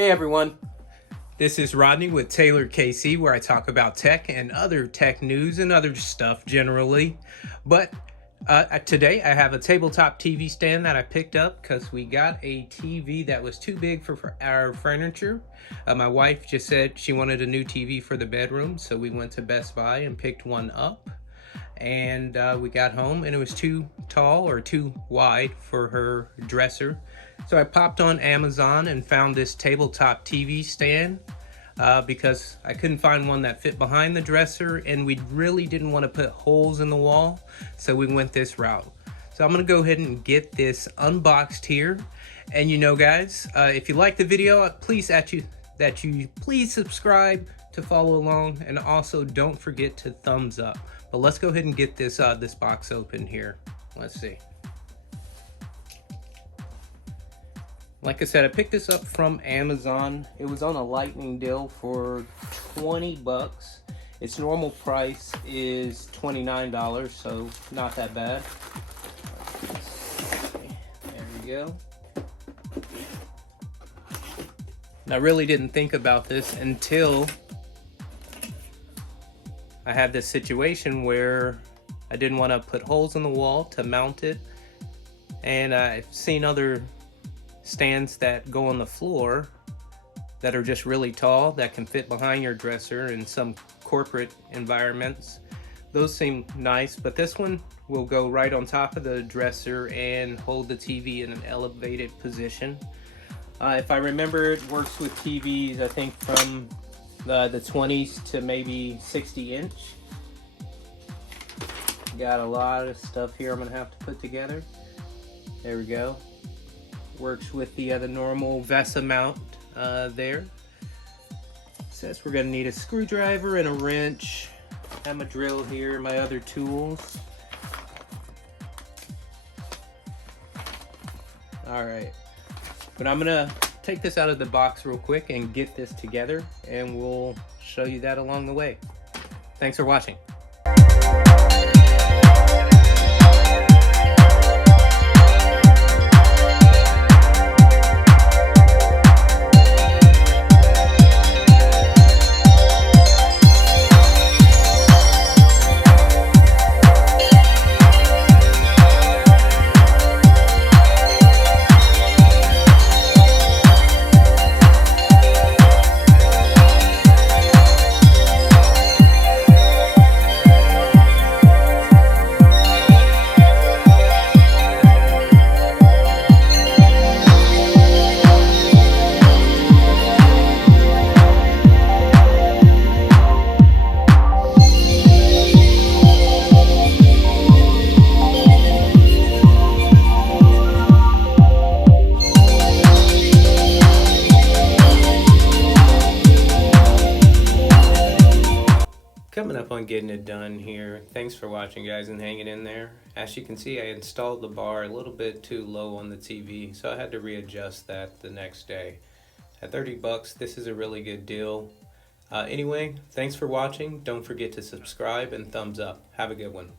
Hey everyone, this is Rodney with Taylor KC, where I talk about tech and other tech news and other stuff generally. But today I have a tabletop TV stand that I picked up because we got a TV that was too big for our furniture. My wife just said she wanted a new TV for the bedroom, so we went to Best Buy and picked one up. And we got home and it was too tall or too wide for her dresser. So I popped on Amazon and found this tabletop TV stand because I couldn't find one that fit behind the dresser, and we really didn't want to put holes in the wall, so we went this route. So I'm gonna go ahead and get this unboxed here. And you know, guys, if you like the video, please please subscribe to follow along, and also don't forget to thumbs up. But let's go ahead and get this this box open here. Let's see. Like I said, I picked this up from Amazon. It was on a lightning deal for 20 bucks. Its normal price is $29, so not that bad. There we go. I really didn't think about this until I had this situation where I didn't want to put holes in the wall to mount it, and I've seen other stands that go on the floor that are just really tall that can fit behind your dresser in some corporate environments. Those seem nice, but this one will go right on top of the dresser and hold the TV in an elevated position. If I remember, it works with TVs, I think from the 20s to maybe 60 inch. Got a lot of stuff here I'm gonna have to put together. There we go. Works with the normal VESA mount there. It says we're gonna need a screwdriver and a wrench. I have my drill here, my other tools. All right, but I'm gonna take this out of the box real quick and get this together, and we'll show you that along the way. Thanks for watching. Coming up on getting it done here. Thanks for watching, guys, and hanging in there. As you can see, I installed the bar a little bit too low on the TV, so I had to readjust that the next day. At 30 bucks, this is a really good deal. Anyway, thanks for watching. Don't forget to subscribe and thumbs up. Have a good one.